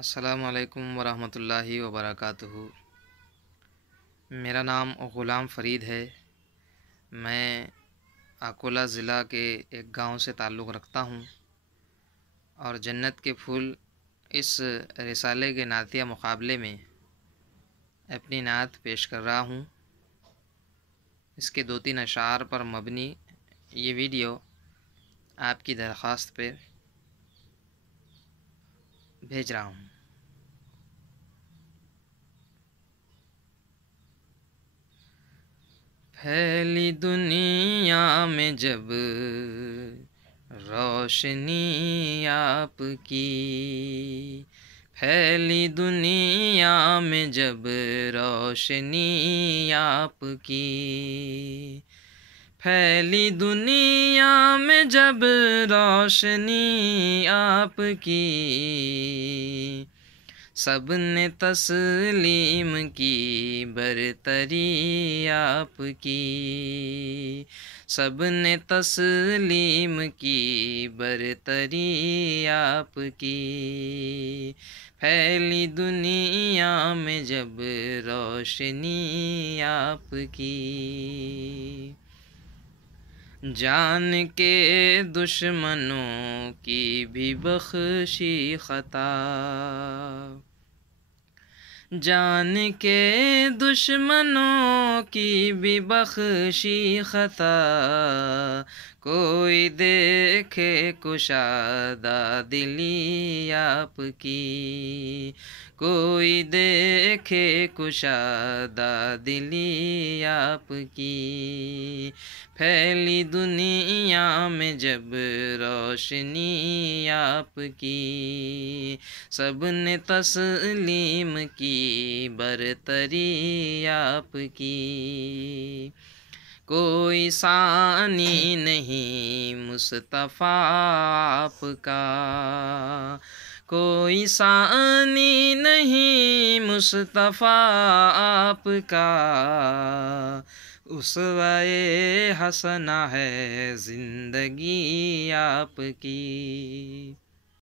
السلام علیکم ورحمۃ اللہ وبرکاتہ۔ میرا نام غلام فرید ہے۔ میں اکولہ ضلع کے ایک گاؤں سے تعلق رکھتا ہوں اور جنت کے پھول اس رسالے کے نعتیہ مقابلے میں اپنی نعت پیش کر رہا ہوں۔ اس کے 2-3 اشعار پر مبنی یہ ویڈیو آپ کی درخواست پہ بھیج رہا ہوں۔ پھیلی دنیا میں جب روشنی آپ کی، پھیلی دنیا میں جب روشنی آپ کی، پھیلی دنیا میں جب روشنی آپ کی، سب نے تسلیم کی برتری آپ کی، سب نے تسلیم کی برتری آپ کی، پھیلی دنیا میں جب روشنی آپ کی۔ جان کے دشمنوں کی بھی بخشی خطا، جان کے دشمنوں کی بھی بخشی خطا، کوئی دیکھے کشادہ دلی آپ کی، کوئی دیکھے کشادہ دلی آپ کی، پھیلی دنیا میں جب روشنی آپ کی، سب نے تسلیم کی برتری آپ کی، کوئی ثانی نہیں مصطفیٰ آپ کا، کوئی ثانی نہیں مصطفیٰ آپ کا، اسوۂ حسنہ ہے زندگی آپ کی۔